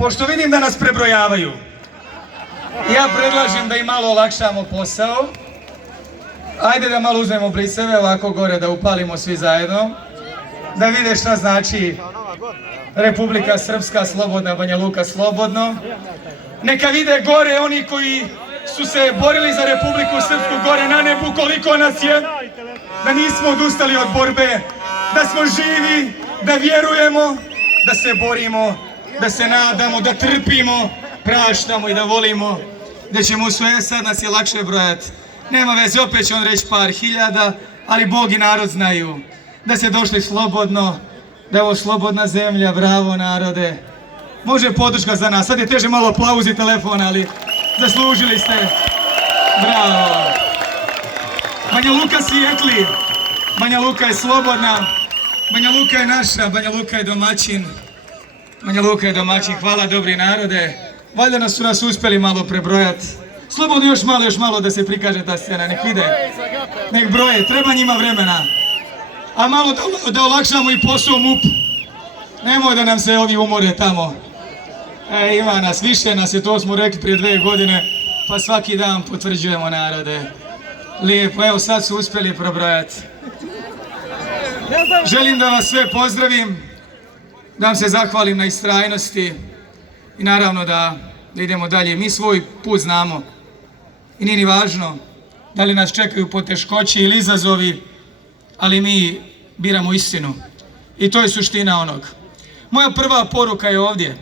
pošto vidim da nas prebrojavaju, ja predlažem da im malo olakšamo posao. Ajde da malo uzmemo bliseve ovako gore, da upalimo svi zajedno, da vide šta znači Republika Srpska slobodna, Banja Luka slobodno. Neka vide gore oni koji su se borili za Republiku Srpsku, gore na nebu koliko nas je, da nismo odustali od borbe, da smo živi, da vjerujemo, da se borimo, da se nadamo, da trpimo, praštamo i da volimo, da ćemo sve. Sad nas je lakše brojati. Nema veze, opet će on reći par hiljada, ali Bog i narod znaju da ste došli slobodno, da je ovo slobodna zemlja. Bravo narode. Može podrška za nas. Sad je teže malo aplauzi telefona, ali zaslužili ste. Bravo. Banja Luka svijetli. Banja Luka je slobodna. Banja Luka je naša. Banja Luka je domaćin. Banja Luka je domaćin. Hvala dobri narode. Valjda su nas uspjeli malo prebrojati. Slobodno još malo da se prikaže ta scena. Nek vide. Nek broje. Treba njima vremena. A malo da olakšamo i posao MUP. Nemoj da nam se ovi umore tamo. Ima nas, više nas je, to smo rekli prije 2 godine, pa svaki dan potvrđujemo narode. Lijepo, evo sad su uspjeli probrojati. Želim da vas sve pozdravim, da vam se zahvalim na istrajnosti i naravno da idemo dalje. Mi svoj put znamo i nije ni važno da li nas čekaju poteškoće ili izazovi, ali mi biramo istinu i to je suština onog. Moja prva poruka je ovdje.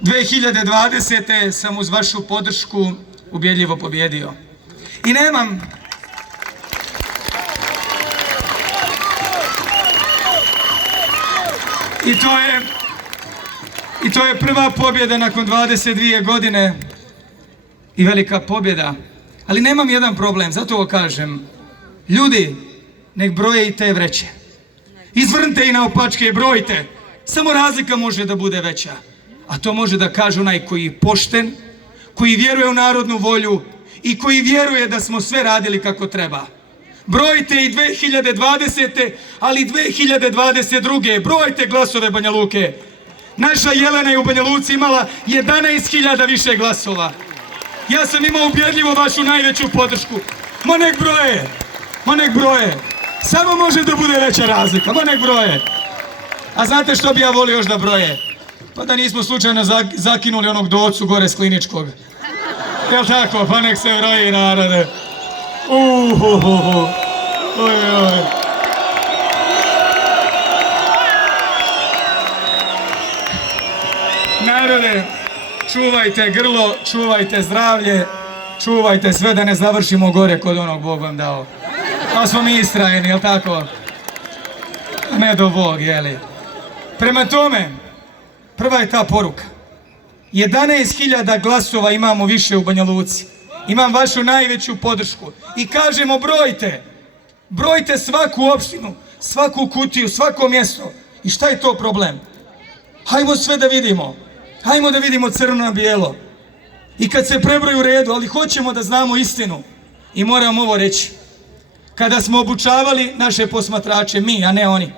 2020. sam uz vašu podršku ubjedljivo pobjedio. I nemam... I to je prva pobjeda nakon 22 godine i velika pobjeda. Ali nemam jedan problem, zato ovo kažem. Ljudi, nek broje i te vreće. Izvrnite i naopačke i brojite. Samo razlika može da bude veća. A to može da kaže onaj koji je pošten, koji vjeruje u narodnu volju i koji vjeruje da smo sve radili kako treba. Brojite i 2020. ali i 2022. Brojite glasove Banja Luke. Naša Jelena je u Banja Luci imala 11.000 više glasova. Ja sam imao ubjedljivo vašu najveću podršku. Ma nek broje. Ma nek broje. Samo može da bude veća razlika. Ma nek broje. A znate što bi ja volio još da broje? Pa da nismo slučajno zakinuli onog docu gore s Kliničkog. Jel' tako? Pa nek se broji narode. Narode, čuvajte grlo, čuvajte zdravlje, čuvajte sve da ne završimo gore kod onog Bog vam dao. Pa smo mi istrajeni, jel' tako? Ne do Bog, jeli? Prema tome, prva je ta poruka. 11.000 glasova imamo više u Banja Luci. Imam vašu najveću podršku. I kažemo brojite. Brojite svaku opštinu, svaku kutiju, svako mjesto. I šta je to problem? Hajmo sve da vidimo. Hajmo da vidimo crno na bijelo. I kad se prebroju u redu, ali hoćemo da znamo istinu. I moram ovo reći. Kada smo obučavali naše posmatrače, mi, a ne oni,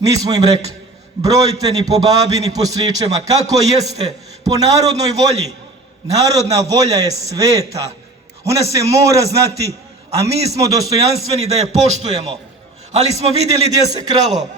mi smo im rekli, brojite ni po babi, ni po stričema, kako jeste, po narodnoj volji. Narodna volja je sveta. Ona se mora znati, a mi smo dostojanstveni da je poštujemo. Ali smo vidjeli gdje se kralo.